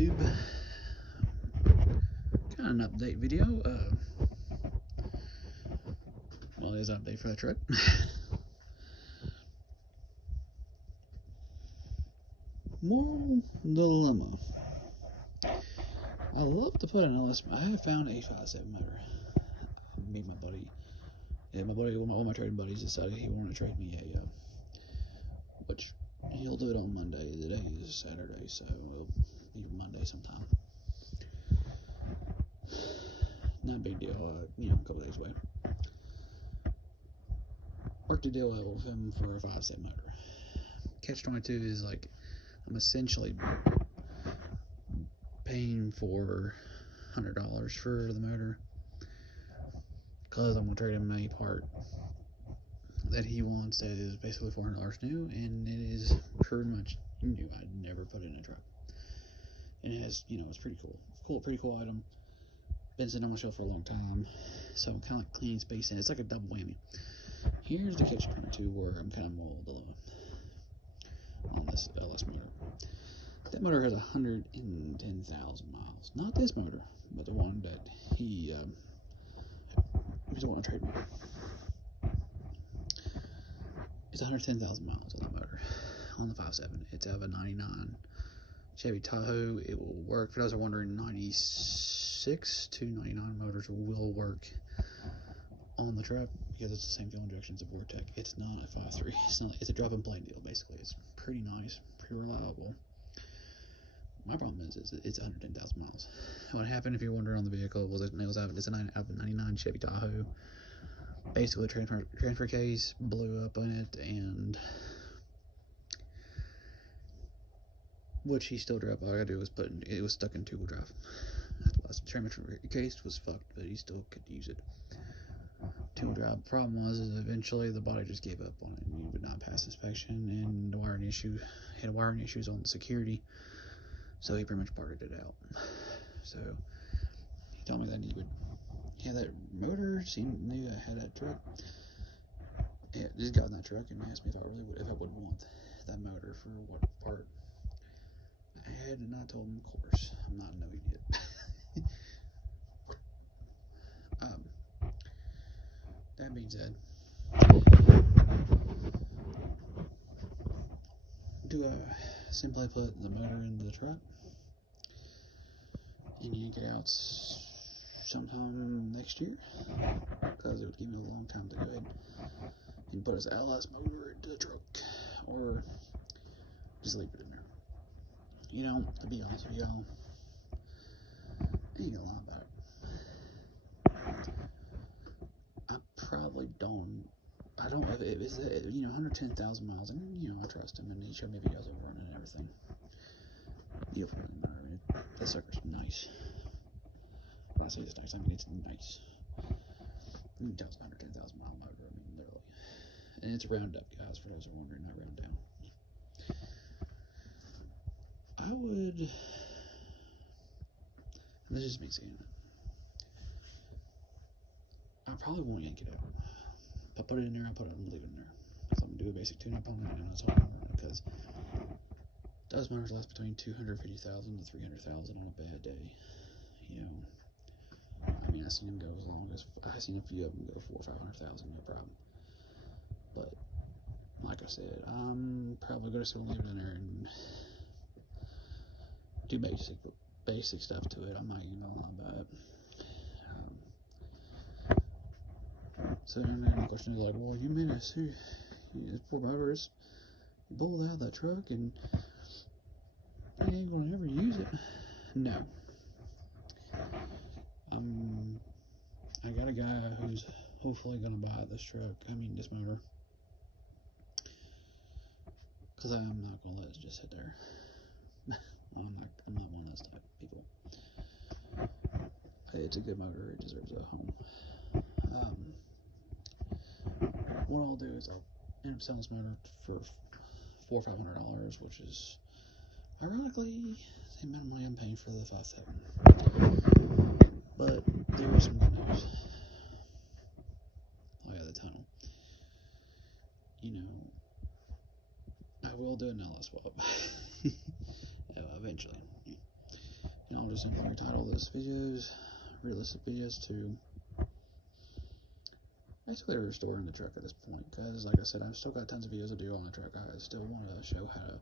YouTube. Kind of an update video. Well, it is an update for that truck. Moral dilemma. I love to put an LS. I have found a 5.7 motor. Me and my buddy. Yeah, one of my trading buddies decided he wanted to trade me a, which he'll do it on Monday. Today is Saturday, so it'll be Monday sometime. Not a big deal, a couple days away. Worked a deal out with him for a 5.7 motor. Catch-22 is like, I'm essentially paying for $100 for the motor because I'm going to trade him a part that he wants that is basically $400 new, and it is pretty much new. I'd never put it in a truck. And it has, it's pretty cool. Pretty cool item. Been sitting on my shelf for a long time, so I'm kind of like cleaning space in. It's like a double whammy. Here's the catch-22 where I'm kind of moral dilemma on this LS motor. That motor has 110,000 miles. Not this motor, but the one that he's the one to trade me. It's 110,000 miles on that motor on the 5.7. It's out of a 99 Chevy Tahoe. It will work. For those who are wondering, 96 to 99 motors will work on the truck because it's the same fuel injection as a Vortec. It's not a 5.3. It's a drop and play deal basically. It's pretty nice, pretty reliable. My problem is it's 110,000 miles. What happened, if you're wondering on the vehicle, was it's a 99 Chevy Tahoe. Basically, the transfer case blew up on it, and which he still drove. All I gotta do was it was stuck in two-wheel drive. The transfer case was fucked, but he still could use it. Two-wheel drive. The problem was eventually the body just gave up on it, and he would not pass inspection, and the wiring had wiring issues on the security. So he pretty much parted it out. So he told me that he would have that motor, knew I had that truck. Yeah, just got in that truck and asked me if I would want that motor for what part. I had not told him, of course. I'm not no idiot. That being said, do I simply put the motor into the truck and yank it out sometime next year, because it would give me a long time to go ahead and put his LS motor into the truck, or just leave it in there. To be honest with y'all, I ain't gonna lie about it. I probably don't. I don't. If it's 110,000 miles, and I trust him, and he showed me videos of running and everything. Beautiful motor. I mean, that sucker's nice. When I say it's nice, I mean it's nice. You can tell it's 110,000 mile motor. I mean, literally. And it's round up, guys, for those who are wondering, not round down. I would. And this is me saying it. I probably won't yank it out. If I put it in there, I'm leaving it in there. So I'm gonna do a basic tune-up on it, and that's all I'm doing, because those motors last between 250,000 to 300,000 on a bad day. I mean, I've seen them go as long as I've seen a few of them go 400,000 or 500,000, no problem. But like I said, I'm probably gonna still leave it in there and do basic stuff to it. I'm not even gonna lie about it. So then the question is like, well, you mean it's poor motors pulled out of that truck and you ain't gonna ever use it? No. I got a guy who's hopefully gonna buy this motor, because I'm not gonna let it just sit there. I'm not one of those type of people. It's a good motor. It deserves a home. What I'll do is I'll end up selling this motor for $400 or $500, which is ironically the amount of money I'm paying for the 5.7. But there is some good news. Light of the tunnel. I will do an LS swap eventually. just simply retitle this videos, realistic videos to basically restoring the truck at this point, because like I said, I've still got tons of videos to do on the truck. I still want to show how to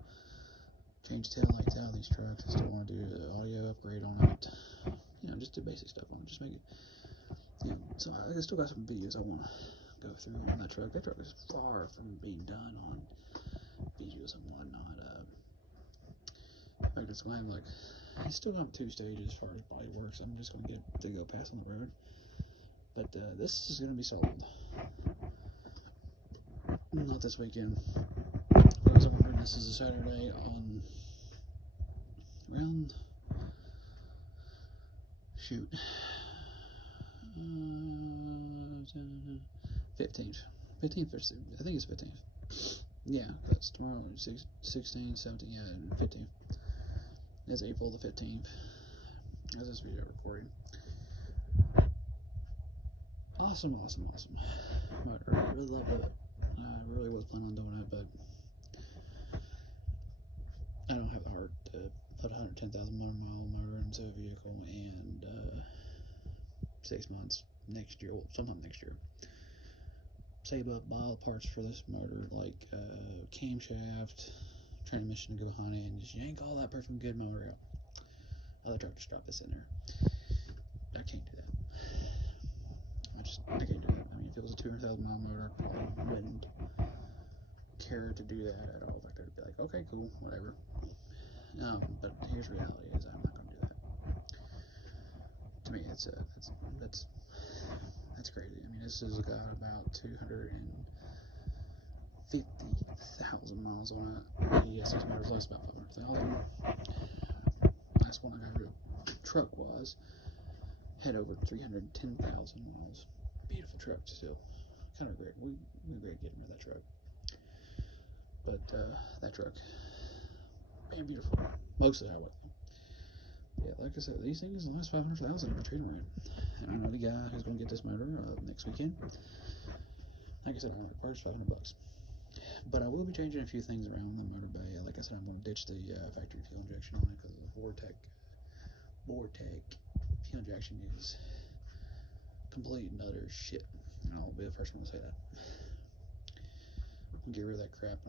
change taillights out of these trucks. I still want to do the audio upgrade on it, just do basic stuff on it, just make it, so I still got some videos I want to go through on that truck. That truck is far from being done on videos and whatnot. In fact, it's going to have it's still going to have 2 stages as far as body works. I'm just going to get it to go past on the road. But this is going to be sold. Not this weekend. For those wondering, this is a Saturday on around 15th. 15th or I think it's 15th. Yeah, that's tomorrow. 16, 17, yeah, and 15th. It's April the 15th. As this video recording. Awesome. I really love it. I really was planning on doing it, but I don't have the heart to put 110,000 mile motor into a vehicle and 6 months next year, sometime next year. Save up, buy all the parts for this motor, like camshaft, transmission to go behind it, and just yank all that perfect good motor out. Other truck just drop this in there. I can't do that. I can't do that. I mean, if it was a 200,000 mile motor, I wouldn't care to do that at all. In fact, I'd be like, okay, cool, whatever. But here's the reality: is I'm not going to do that. To me, that's crazy. I mean, this has got about 250,000 miles on it. Yes, this motor's less about 500,000. Last one I got truck was had over 310,000 miles. Beautiful truck still. Kind of great. We great getting rid of that truck. But that truck, man, beautiful. Mostly highway. Yeah, like I said, these things last 500,000 if I treat them right. And I know the guy who's going to get this motor next weekend. Like I said, I want to purchase $500. But I will be changing a few things around the motor bay. Like I said, I'm going to ditch the factory fuel injection on it because the Vortec fuel injection is complete and utter shit. And I'll be the first one to say that. Get rid of that crap. I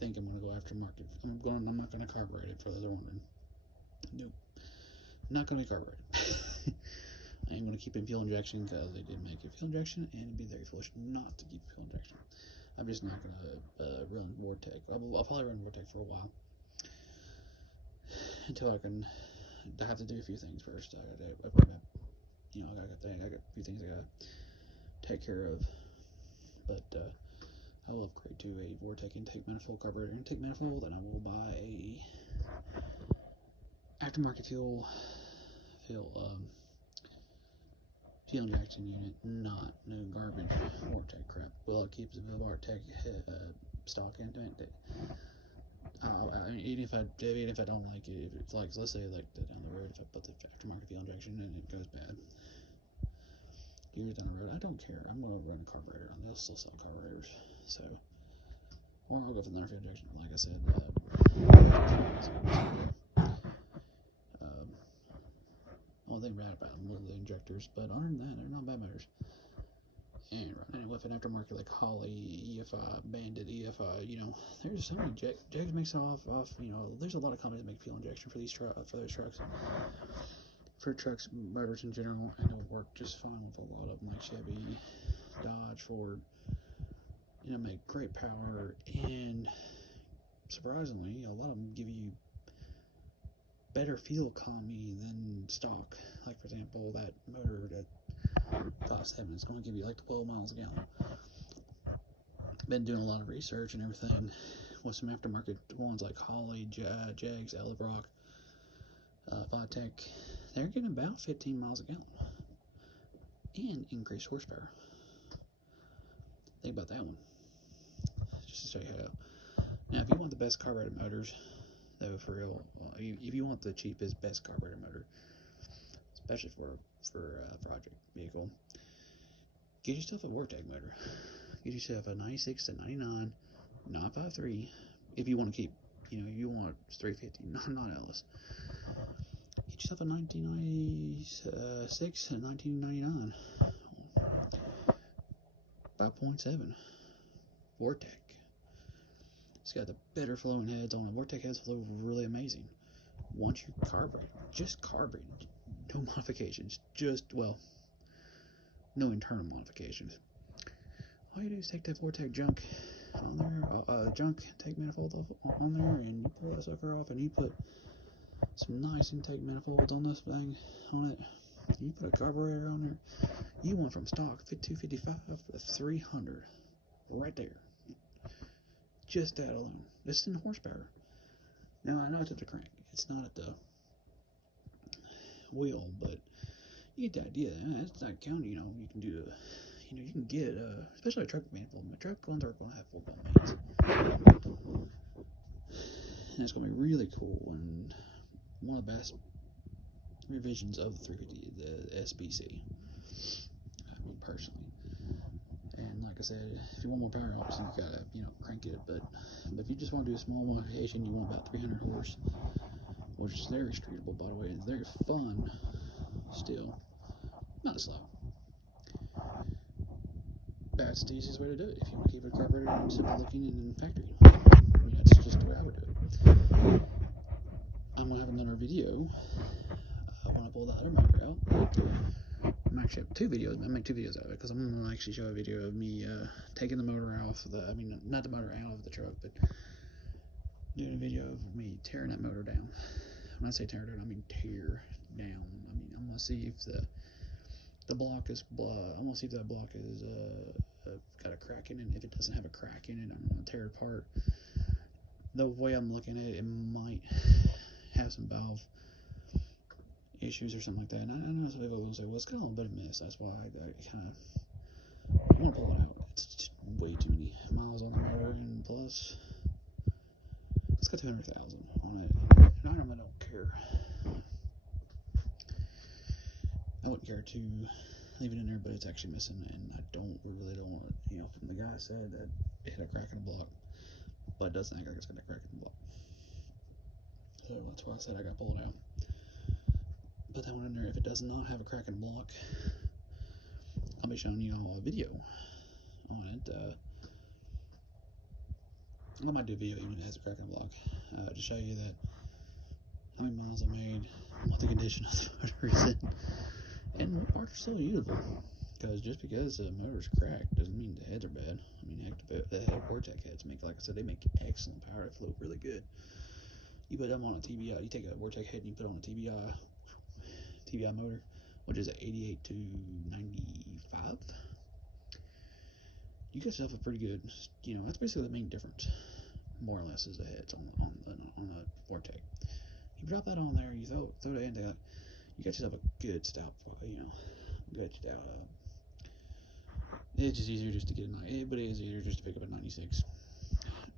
think I'm going to go after market. I'm not going to carburet it, for those who are wondering. Nope. Not going to be carbureted. I am going to keep in fuel injection because they did make a fuel injection, and it'd be very foolish not to keep fuel injection. I'm just not going to run Vortec. I'll probably run Vortec for a while until I have to do a few things first. I got a few things I got to take care of. But I will upgrade to a Vortec intake manifold, carburetor intake manifold, and I will buy a aftermarket fuel injection unit, not no garbage Vortec crap. Well, it keeps the Vortec stock into it. I mean, even if I don't like it, if it's like, let's say like down the road, if I put the aftermarket fuel injection and it goes bad years down the road, I don't care. I'm gonna run a carburetor on. They'll still sell carburetors, so or I'll go for another fuel injection. Like I said, only thing bad about them was the injectors, but other than that, they're not bad motors. And running it with an aftermarket like Holley, EFI, Bandit, EFI, there's so many Jegs makes it off. There's a lot of companies that make fuel injection for those trucks. For trucks, motors in general, and it'll work just fine with a lot of them, like Chevy, Dodge, Ford. Make great power, and surprisingly, a lot of them give you better fuel economy than stock. Like, for example, that motor that 5.7 is going to give you like 12 miles a gallon. Been doing a lot of research and everything with some aftermarket ones like Holley, Jags, Elibrock, Vitec. They're getting about 15 miles a gallon and increased horsepower. Think about that one. Just to show you how. Now, if you want the best carbureted motors, though, for real, if you want the cheapest, best carbureted motor, especially for a project vehicle, get yourself a Vortec motor. Get yourself a 96 to 99 953. If you want to keep, you want 350, not Ellis. Get yourself a 1996 and 1999 5.7 Vortec. It's got the better flowing heads on it. Vortec heads flow really amazing. Once you carbide, just carbide, no modifications, well, no internal modifications. All you do is take that Vortec junk on there, junk intake manifold on there, and you pull that sucker off, and you put some nice intake manifolds on this thing, on it. You put a carburetor on there. You went from stock 255 to 300, right there. Just that alone. It's in horsepower. Now I know it's at the crank. It's not at the wheel, but you get the idea. It's not counting. You can do. You can get, especially a truck manifold. My truck ones are going to have 4-ball mains. And it's going to be really cool. And one of the best revisions of the 350, the SBC. I mean, personally. And like I said, if you want more power, obviously you gotta, crank it. But if you just want to do a small modification, you want about 300 horse, which is very streetable, by the way. It's very fun still. Not as slow. That's the easiest way to do it. If you want to keep it carbureted and simple looking and in factory, that's just the way I would do it. I'm gonna have another video when I pull the other motor out. I'm actually have two videos. I make two videos out of it because I'm gonna actually show a video of me taking the motor off not the motor out of the truck, but doing a video of me tearing that motor down. When I say tear down, I mean tear down. I'm gonna see if the block is I want to see if that block is got a crack in it. If it doesn't have a crack in it, I'm going to tear it apart. The way I'm looking at it, it might have some valve issues or something like that. And I know some people will say, well, it's got a little bit of mess. That's why I kind of want to pull it out. It's just way too many miles on the motor, and plus, it's got 200,000 on it. And I really don't care. I wouldn't care to leave it in there, but it's actually missing, and I really don't want it. From the guy said that it had a crack in the block, but it doesn't act like it's got a crack in the block. So that's why I said I got to pull it out. Put that one in there. If it does not have a crack in the block, I'll be showing you all a video on it. I might do a video even if it has a crack in the block, to show you that how many miles I made, what the condition of the motor is in, and what parts are still usable. Because just because the motor's cracked doesn't mean the heads are bad. The Vortec heads like I said, they make excellent power. They flow really good. You put them on a TBI. You take a Vortec head and you put it on a TBI motor, which is an 88 to 95. You get yourself a pretty good. That's basically the main difference, more or less, is the heads on the Vortec. You drop that on there, you throw that in there, you got yourself a good stout, good stout. It's just easier just to get but it is easier just to pick up a 96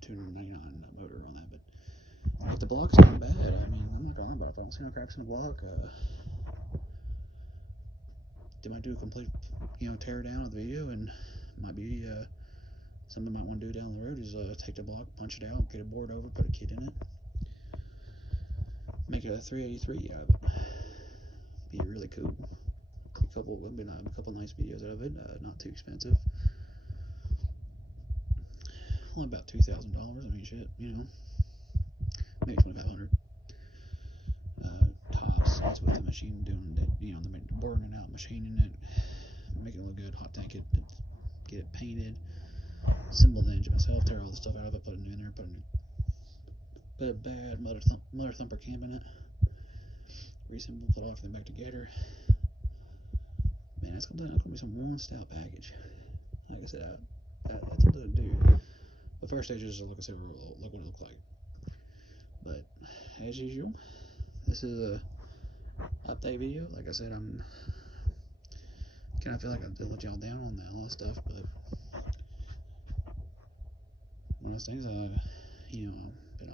299 motor on that. But if the block's not bad, I'm not gonna lie about it. If I don't see no cracks in the block, they might do a complete, tear down of the video, and might be something I might want to do down the road is take the block, punch it out, get a board over, put a kit in it, make it a 383 out of it. Be really cool. A couple nice videos out of it, not too expensive. Only about $2,000. Shit, maybe $2,500. Tops. That's with the machine doing it. The burning out, machining it, making it look good, hot tank it, get it painted, assemble the engine myself, tear all the stuff out of it, put it in there, put a bad motor thumper cam in it, reassemble, put everything back together. Man, that's gonna be some one stout package. Like I said, that's something to do. The first stage is to look what it looks like. But as usual, this is a update video. Like I said, I'm kind of feel like I let y'all down on all that stuff, but one of those things, been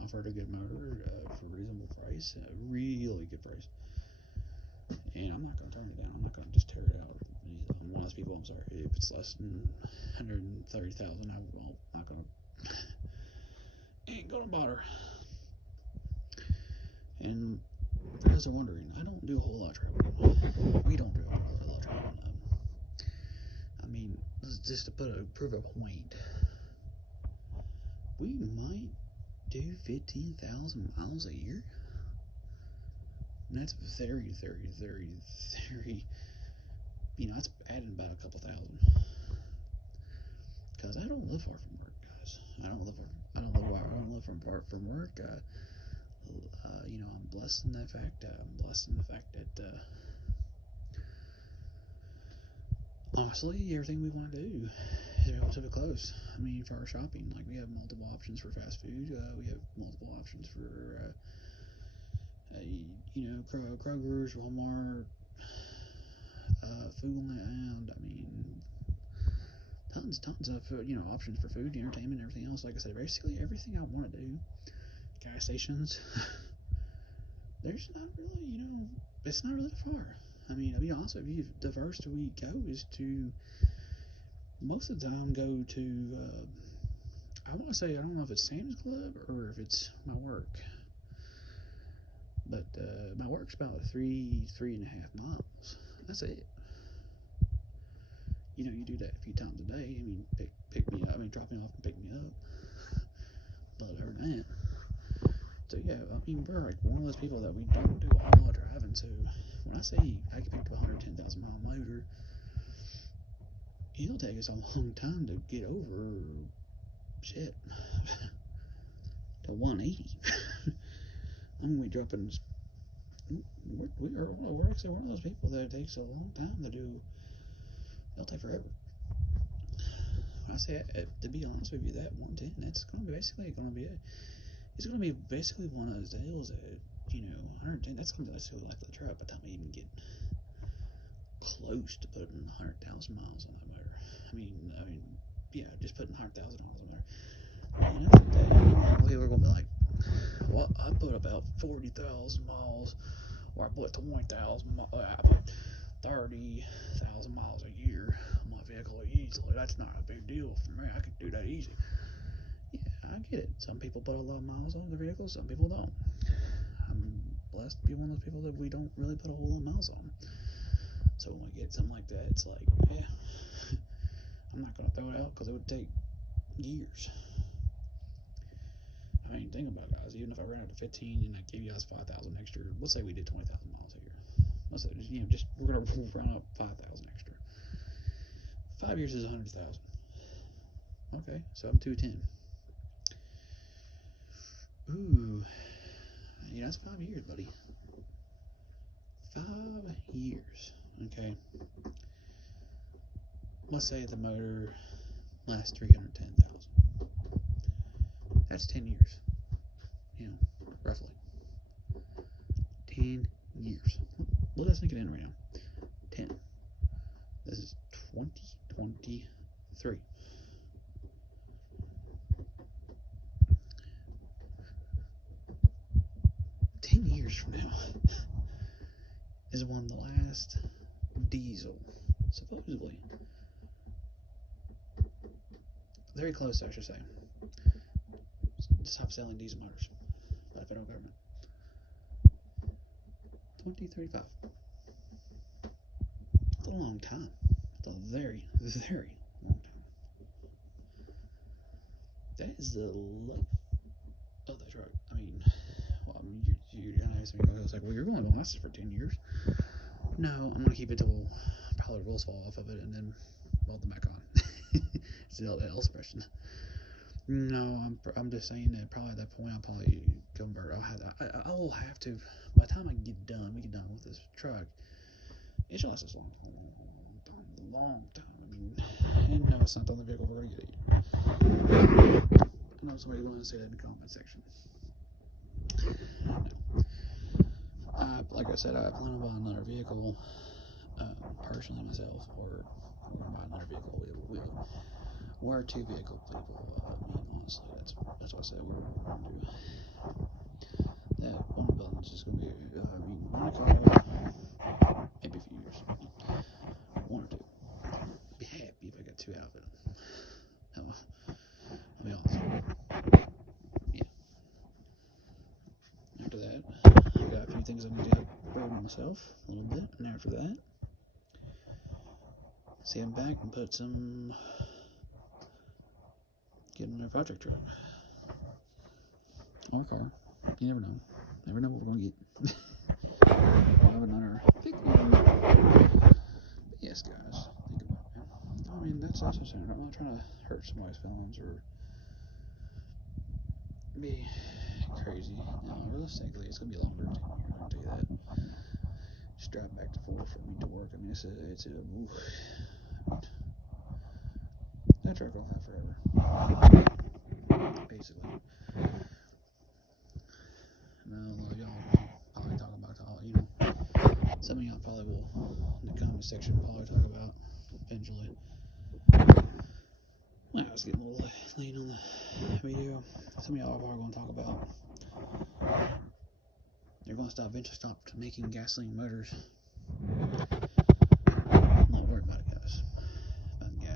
offered a good motor for a reasonable price, a really good price, and I'm not gonna turn it down. I'm not gonna just tear it out. I'm one of those people. I'm sorry, if it's less than 130,000, I won't. Not gonna. Ain't gonna bother. And guys are wondering, I don't do a whole lot of traveling. We don't do a whole lot of traveling. I mean, just to prove a point, we might do 15,000 miles a year. And that's very, very, very, very, that's adding about a couple thousand. Because I don't live far from work, guys. I don't live far from work. I'm blessed in that fact. I'm blessed in the fact that, honestly, everything we want to do is relatively close. I mean, for our shopping, like, we have multiple options for fast food. We have multiple options for, Kroger's, Walmart, Food on the Island. I mean, tons of, options for food, entertainment, everything else. Like I said, basically everything I want to do. Gas stations. There's not really, it's not really far. I mean, to be honest with you, the first we go is to, most of the time, go to, I want to say, I don't know if it's Sam's Club or if it's my work. But my work's about 3.5 miles. That's it. You do that a few times a day. I mean, pick me up. I mean, drop me off and pick me up. But other than that. So yeah, I mean, we're like one of those people that we don't do a whole lot of driving. So when I say I can pick up a 110,000 mile motor, it'll take us a long time to get over shit to 180. I mean, we're actually one of those people that it takes a long time to do. It'll take forever. When I say, to be honest with you, that 110, it's going to be basically one of those deals that, 110, that's going to be basically like the truck by the time I even get close to putting 100,000 miles on that motor. I mean, yeah, just putting 100,000 miles on there. And after that, people are going to be like, well, I put about 40,000 miles, or I put 20,000 miles, I put 30,000 miles a year on my vehicle easily. That's not a big deal for me. I could do that easy. Yeah, I get it. Some people put a lot of miles on their vehicles, some people don't. I'm blessed to be one of those people that we don't really put a whole lot of miles on. So when we get something like that, it's like, yeah, I'm not going to throw it out because it would take years. I mean, think about it, guys. Even if I ran out to 15 and I gave you guys 5,000 extra, let's say we did 20,000 miles a year. Let's say, we're going to run up 5,000 extra. 5 years is 100,000. Okay, so I'm 210. Ooh, that's 5 years, buddy. 5 years. Okay. Let's say the motor lasts 310,000. That's 10 years. Roughly. 10 years. Let us think it in right now. 10. This is 2023. 10 years from now is when the last diesel, supposedly, very close, I should say, stop selling diesel motors by the federal government. 2035. It's a long time. It's a very, very long time. That is the life of that truck. I mean, you're going to ask me, I was like, well, you're going to last it for 10 years. No, I'm going to keep it till probably the wheels fall off of it and then weld them back on. It's the LL expression. No, I'm just saying that probably at that point I'll probably convert. I'll have to, by the time we get done with this truck, it should last us a long time. I mean, and no, it's not on the vehicle we're going to get it. I know somebody going to say that in the comment section. Like I said, I plan on buying another vehicle, personally myself, or buy another vehicle. We're 2 vehicle people. I mean, honestly, that's what I said we're going to do. That one building is just going to be, one car, maybe a few years. 1 or 2. I'd be happy if I got 2 out of it. I'll be honest. Yeah. After that, I got a few things I need to help burden myself a little bit, and after that, see I'm back and put some, get another project truck or car. You never know. Never know what we're gonna get. We'll have another pick one. But yes, guys, think about it. I mean, that's what I'm saying. I'm not trying to hurt somebody's feelings or be crazy. No, realistically, it's gonna be longer than 10 years. I can tell you that. Just drive back and forth from me to work. I mean, oof. That truck will have forever, basically. Now, a lot of y'all probably talk about some of y'all probably will, in the comment section, probably talk about eventually. I was getting a little late on the video. Some of y'all are probably going to talk about they're going to eventually stop making gasoline motors. I'm not worried about it, guys.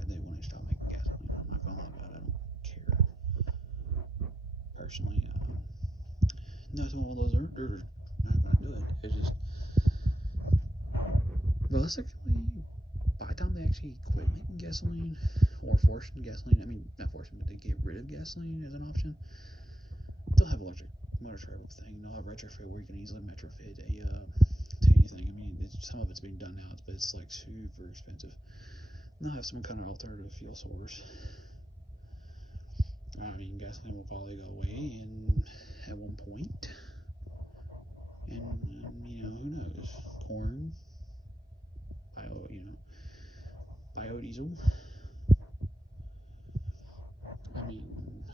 They want to stop making gasoline. I'm not going to lie about it. I don't care. Personally, nothing one of those they're not going to do it. It's just realistically, by the time they actually quit making gasoline or forcing gasoline, I mean, not forcing, but they get rid of gasoline as an option, they'll have electric motorcycle thing. They'll have retrofit where you can easily retrofit to anything. I mean, some of it's being done now, but it's like super expensive. And they'll have some kind of alternative fuel source. I mean, gasoline will probably go away at one point. And who knows? Corn, biodiesel. I mean,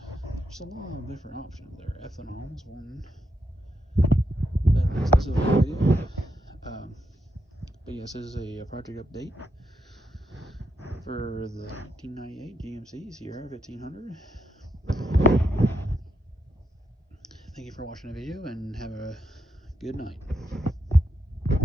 there's a lot of different options there. Ethanol is one. This is a video. But yes, this is a project update for the 1998 GMC Sierra 1500. Thank you for watching the video and have a good night.